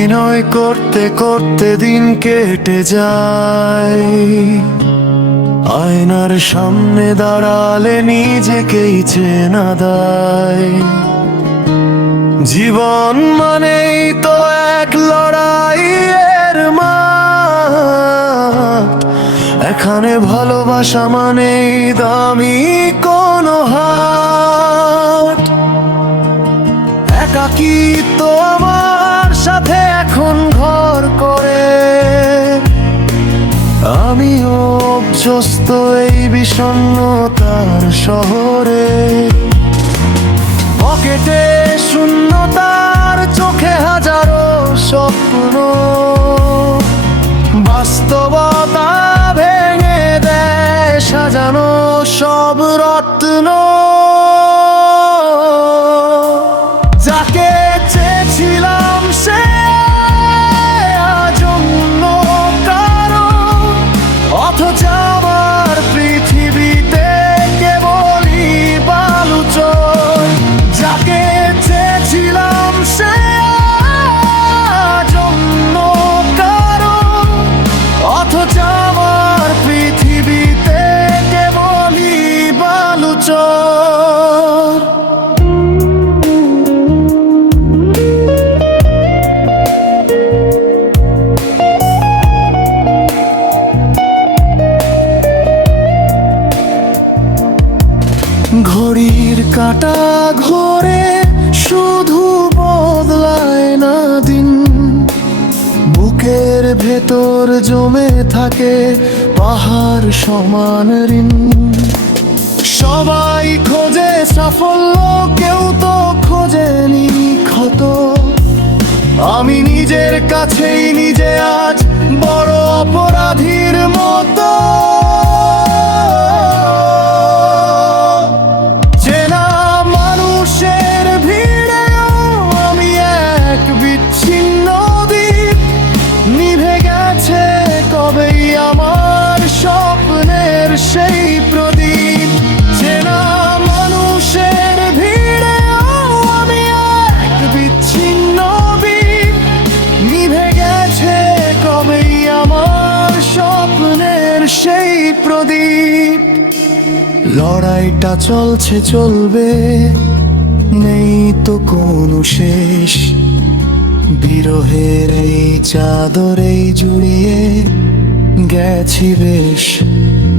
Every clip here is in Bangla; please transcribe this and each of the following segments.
অভিনয় করতে করতে দিন কেটে যায়, আয়নার সামনে দাঁড়ালে নিজেকেই চেনা দেয়। জীবন মানেই তো এক লড়াইয়ের মাঠ, এখানে ভালোবাসা মানেই দামি কোনো হাট। একাকিত্ব আমার সাথে এখন ঘর করে, আমিও অভ্যস্ত এই বিষণ্ণতার শহরে। পকেটে শূন্যতার, চোখে হাজারো স্বপ্ন, বাস্তবতা ভেঙে দেয় সাজানো সব রত্ন। যাকে চেয়েছিলাম সে আজ অন্য কারো, অথচ আমার পৃথিবীতে কেবলই বালুচর। যাকে চেয়েছিলাম সে আজ অন্য কারো, অথচ আমার পৃথিবীতে কেবলই বালুচর। ঘড়ির কাঁটা ঘোরে, শুধু বদলায় না দিন। বুকের ভেতর জমে থাকে পাহাড় সমান ঋণ। সবাই খোঁজে সাফল্য, কেউ তো খোঁজেনি ক্ষত। আমি নিজের কাছেই নিজে আজ বড় অপরাধীর মতো। চেনা মানুষের ভিড়েও আমি এক বিচ্ছিন্ন দ্বীপ। নিভে গেছে কবেই আমার স্বপ্নের সেই প্রদীপ। চেনা মানুষের ভিড়েও আমি এক বিচ্ছিন্ন দ্বীপ। নিভে গেছে কবেই আমার স্বপ্নের সেই প্রদীপ। লড়াইটা চলছে চলবে, নেই তো কোনো শেষ। বিরহের এই চাদরেই জুড়িয়ে গেছি বেশ।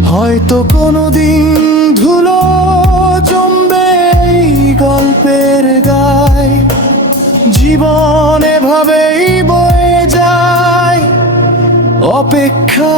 হয়তো কোনোদিন ধুলো জমবে এই গল্পের গায়। জীবন এভাবেই বয়ে যায় অপেক্ষা।